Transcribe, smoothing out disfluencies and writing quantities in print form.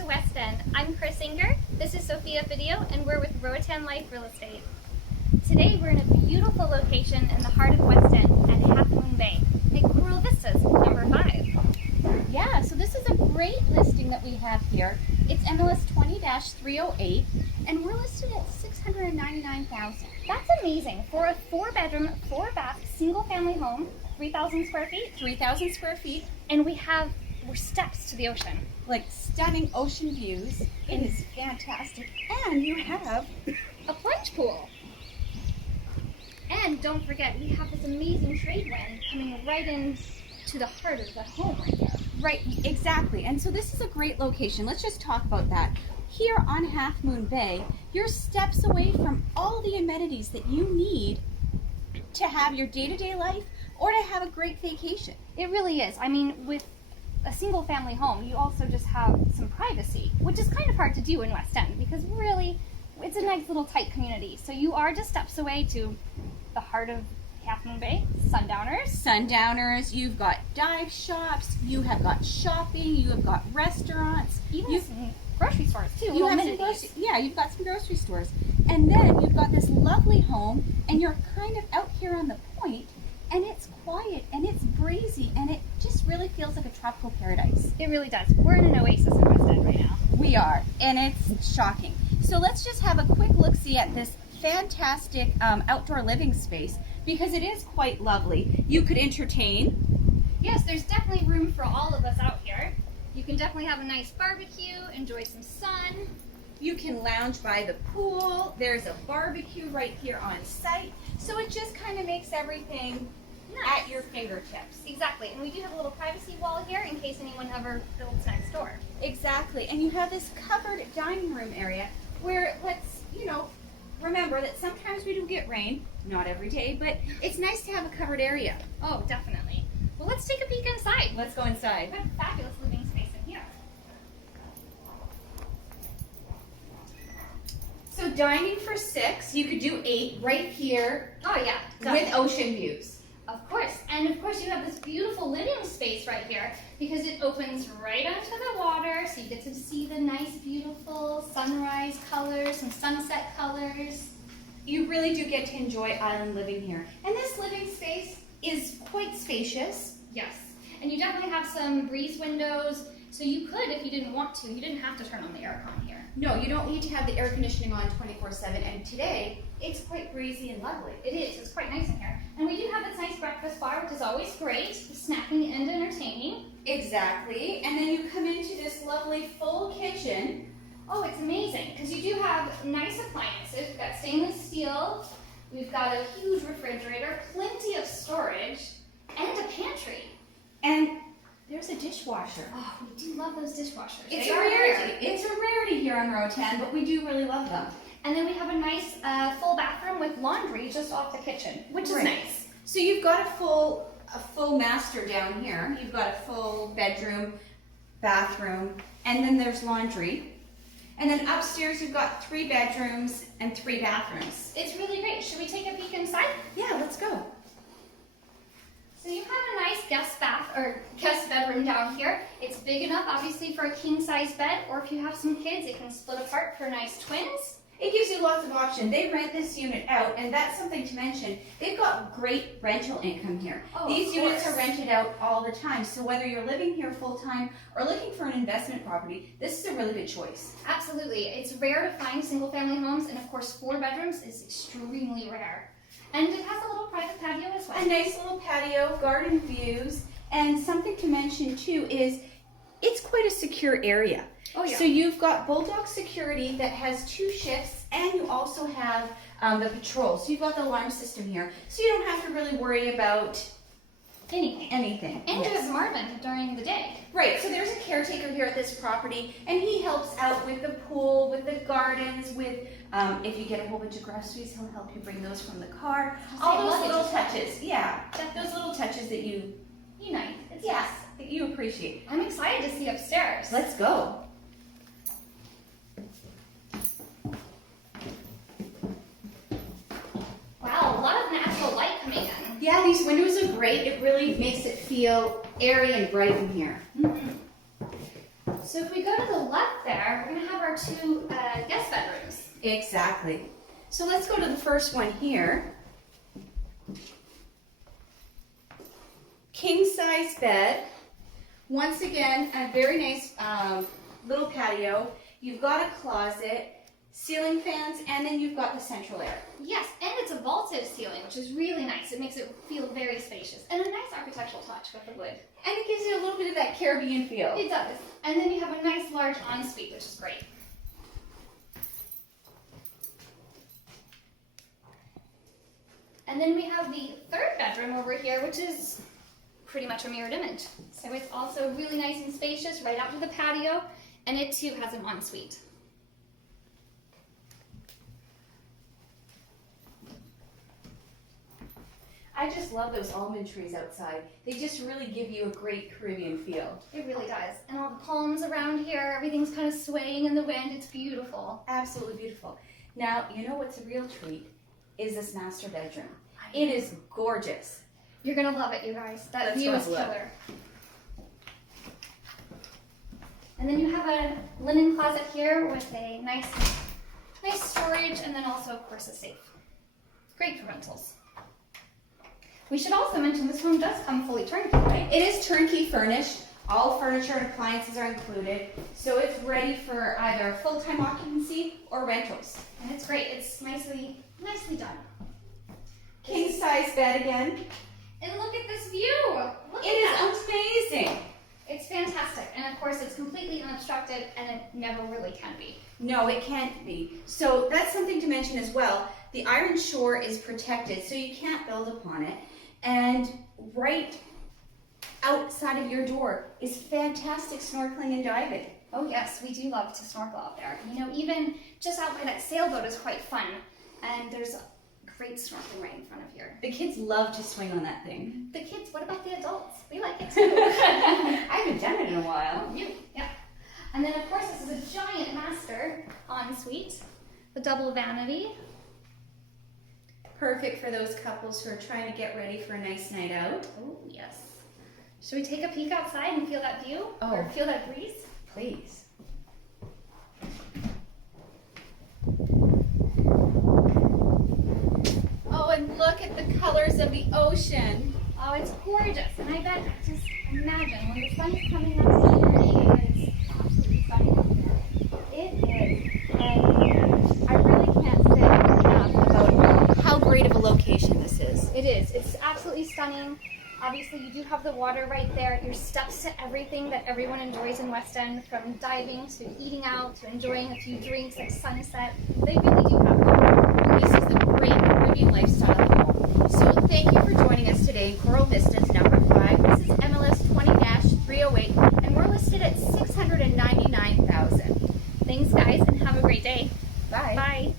to West End. I'm Chris Inger, this is Sophia Video, and we're with Roatan Life Real Estate. Today we're in a beautiful location in the heart of West End at Half Moon Bay at Coral Vistas, number 5. Yeah, so this is a great listing that we have here. It's MLS 20-308, and we're listed at $699,000. That's amazing for a 4-bedroom, 4-bath, single-family home, 3,000 square feet. 3,000 square feet, And we're steps to the ocean. like stunning ocean views. It is fantastic. And you have A plunge pool. And don't forget, we have this amazing trade wind coming right into the heart of the home right there. right, exactly. And so this is a great location. Let's just talk about that. Here on Half Moon Bay, you're steps away from all the amenities that you need to have your day-to-day life or to have a great vacation. It really is. I mean, with a single family home, you also just have some privacy, which is kind of hard to do in West End because really it's a nice little tight community. So you are just steps away to the heart of Half Moon Bay, Sundowners. Sundowners, you've got dive shops, you have got shopping, you have got restaurants, Even some grocery stores too. you little have some amenities. you've got some grocery stores. And then you've got this lovely home and you're kind of out here on the point and it's quiet and it's breezy and it just really feels like a tropical paradise. It really does. We're in an oasis in West End right now. We are, and it's shocking. So let's just have a quick look-see at this fantastic outdoor living space because it is quite lovely. You could entertain. Yes, there's definitely room for all of us out here. You can definitely have a nice barbecue, enjoy some sun. You can lounge by the pool. There's a barbecue right here on site. So it just kind of makes everything at your fingertips. Exactly, and we do have a little privacy wall here in case anyone ever builds next door. Exactly, and you have this covered dining room area where remember that sometimes we do get rain, not every day, but it's nice to have a covered area. Oh, definitely. Well, let's take a peek inside. Let's go inside. We have a fabulous living space in here. So dining for 6, you could do 8 right here Oh yeah, with ocean views. Of course, and of course you have this beautiful living space right here because it opens right onto the water, so you get to see the nice, beautiful sunrise colors and sunset colors. You really do get to enjoy island living here. And this living space is quite spacious. Yes, and you definitely have some breeze windows, so you could, if you didn't want to, you didn't have to turn on the aircon here. No, you don't need to have the air conditioning on 24/7, and today it's quite breezy and lovely. It is, it's quite nice in here. And we do have this nice breakfast bar, which is always great, snacking and entertaining. Exactly, and then you come into this lovely full kitchen. Oh, it's amazing, because you do have nice appliances. We've got stainless steel, we've got a huge refrigerator, plenty of storage, and a pantry. And there's a dishwasher. Oh, we do love those dishwashers. It's They a are rarity. rare. It's a rarity here on Roatan, but we do really love them. And then we have a nice full bathroom with laundry just off the kitchen, which is Right. nice. So you've got a full master down here. You've got a full bedroom, bathroom, and then there's laundry. And then upstairs you've got 3 bedrooms and 3 bathrooms. It's really great. Should we take a peek inside? Yeah, let's go. So you have a nice guest bedroom down here. It's big enough, obviously, for a king-size bed, or if you have some kids, it can split apart for nice twins. It gives you lots of options. They rent this unit out, and that's something to mention. They've got great rental income here. Oh, These of units course. are rented out all the time, so whether you're living here full-time or looking for an investment property, this is a really good choice. Absolutely. It's rare to find single-family homes, and of course, 4 bedrooms is extremely rare. And it has a little private patio as well. A nice little patio, garden views, and something to mention too is it's quite a secure area. Oh, yeah. So you've got Bulldog security that has 2 shifts, and you also have the patrol. So you've got the alarm system here, so you don't have to really worry about anything. And you Yes. have Marvin during the day. Right, so there's a caretaker here at this property, and he helps out with the pool, with the gardens, with if you get a whole bunch of groceries, he'll help you bring those from the car. All Same those luggage little as well. touches, yeah, those little touches that you, Nice. It's yes, nice. that you appreciate. I'm excited to see upstairs. Let's go. Wow, a lot of natural light coming in. Yeah, these windows are great. It really makes it feel airy and bright in here. So if we go to the left there, our two guest bedrooms. Exactly. So let's go to the first one here. King size bed. Once again, a very nice little patio. You've got a closet, ceiling fans, and then you've got the central air. Yes, and it's a vaulted ceiling, which is really nice. It makes it feel very spacious. And a nice architectural touch with the wood. And it gives you a little bit of that Caribbean feel. It does. And then you have a nice large ensuite, which is great. And then we have the third bedroom over here, which is pretty much a mirrored image. So it's also really nice and spacious right out to the patio, and it too has an ensuite. I just love those almond trees outside. They just really give you a great Caribbean feel. It really does. And all the palms around here, everything's kind of swaying in the wind. It's beautiful. Absolutely beautiful. Now, you know what's a real treat? Is this master bedroom. It is gorgeous. You're gonna love it, you guys. That Let's view go is look. killer. And then you have a linen closet here with a nice storage, and then also, of course, a safe. Great for rentals. We should also mention this home does come fully turnkey, right? It is turnkey furnished. All furniture and appliances are included. So it's ready for either full-time occupancy or rentals. And it's great. It's nicely done. King size bed again. And look at this view. Look It at that. is amazing. It's fantastic. And of course, it's completely unobstructed, and it never really can be. No, it can't be. So that's something to mention as well. The iron shore is protected, so you can't build upon it. And right outside of your door is fantastic snorkeling and diving. Oh yes, we do love to snorkel out there. You know, even just out by that sailboat is quite fun. And there's great snorkeling right in front of here. The kids love to swing on that thing. The kids, what about the adults? We like it too. I haven't done it in a while. Yeah. And then of course this is a giant master ensuite, the double vanity. Perfect for those couples who are trying to get ready for a nice night out. Oh yes. Should we take a peek outside and feel that view? Oh. Or feel that breeze? Please. Oh, and look at the colors of the ocean. Oh, it's gorgeous. And I bet, just imagine, when the sun is coming up here, it is absolutely stunning up there. It is. And I really can't say enough about how great of a location this is. It is. It's absolutely stunning. Obviously, you do have the water right there. Your steps to everything that everyone enjoys in West End, from diving to eating out to enjoying a few drinks at sunset. They really do have it all. This is the great Caribbean lifestyle home. So thank you for joining us today in Coral Vistas number 5. This is MLS 20-308, and we're listed at $699,000. Thanks, guys, and have a great day. Bye. Bye.